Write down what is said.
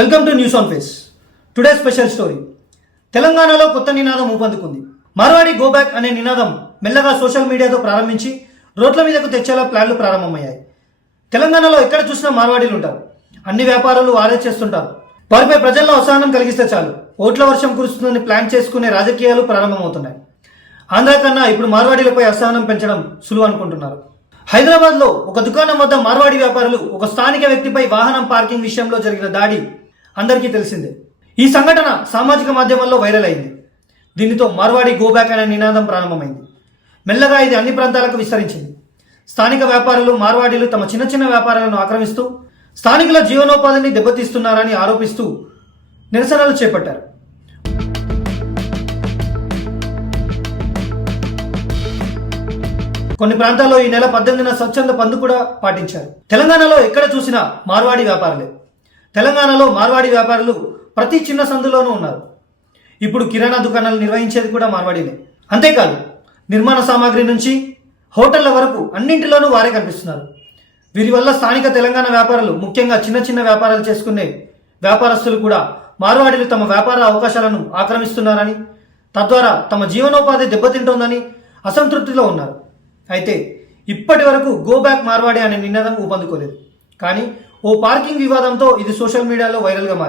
Welcome to news on face. Today special story. తెలంగాణలో కొత్త నినాదం ఊపందుకుంది. మార్వాడి గో బ్యాక్ అనే నినాదం మెల్లగా సోషల్ మీడియాతో ప్రారంభించి రోడ్ల మీదకు తెచ్చేలా ప్లాన్లు ప్రారంభమయ్యాయి. తెలంగాణలో ఎక్కడ చూసినా మార్వాడీలు ఉంటారు. అన్ని వ్యాపారాలు వారే చేస్తుంటారు. వారిపై ప్రజల్లో అసహనం కలిగిస్తే చాలు ఓట్ల వర్షం కురుస్తుందని ప్లాన్ చేసుకునే రాజకీయాలు ప్రారంభమవుతున్నాయి. ఆంధ్ర కన్నా ఇప్పుడు మార్వాడీలపై అసహనం పెంచడం సులువు అనుకుంటున్నారు. హైదరాబాద్లో ఒక దుకాణం వద్ద మార్వాడి వ్యాపారులు ఒక స్థానిక వ్యక్తిపై వాహనం పార్కింగ్ విషయంలో జరిగిన దాడి అందరికీ తెలిసిందే. ఈ సంఘటన సామాజిక మాధ్యమాల్లో వైరల్ అయింది. దీనితో మార్వాడి గో బ్యాక్ అనే నినాదం ప్రారంభమైంది. మెల్లగా ఇది అన్ని ప్రాంతాలకు విస్తరించింది. స్థానిక వ్యాపారులు మార్వాడీలు తమ చిన్న చిన్న వ్యాపారాలను ఆక్రమిస్తూ స్థానికుల జీవనోపాధిని దెబ్బతీస్తున్నారని ఆరోపిస్తూ నిరసనలు చేపట్టారు. కొన్ని ప్రాంతాల్లో ఈ నెల 18న స్వచ్ఛంద బంద్ కూడా పాటించారు. తెలంగాణలో ఎక్కడ చూసినా మార్వాడి వ్యాపారులే. తెలంగాణలో మార్వాడి వ్యాపారులు ప్రతి చిన్న సందులోనూ ఉన్నారు. ఇప్పుడు కిరాణా దుకాణాలు నిర్వహించేది కూడా మార్వాడీలే. అంతేకాదు నిర్మాణ సామాగ్రి నుంచి హోటళ్ల వరకు అన్నింటిలోనూ వారే కనిపిస్తున్నారు. వీరి వల్ల స్థానిక తెలంగాణ వ్యాపారులు, ముఖ్యంగా చిన్న చిన్న వ్యాపారాలు చేసుకునే వ్యాపారస్తులు కూడా మార్వాడీలు తమ వ్యాపార అవకాశాలను ఆక్రమిస్తున్నారని, తద్వారా తమ జీవనోపాధి దెబ్బతింటోందని అసంతృప్తిలో ఉన్నారు. అయితే ఇప్పటి వరకు గో బ్యాక్ మార్వాడి అనే నినాదం ఊపందుకోలేదు. కానీ ఓ పార్కింగ్ వివాదంతో ఇది సోషల్ మీడియాలో వైరల్గా మారింది.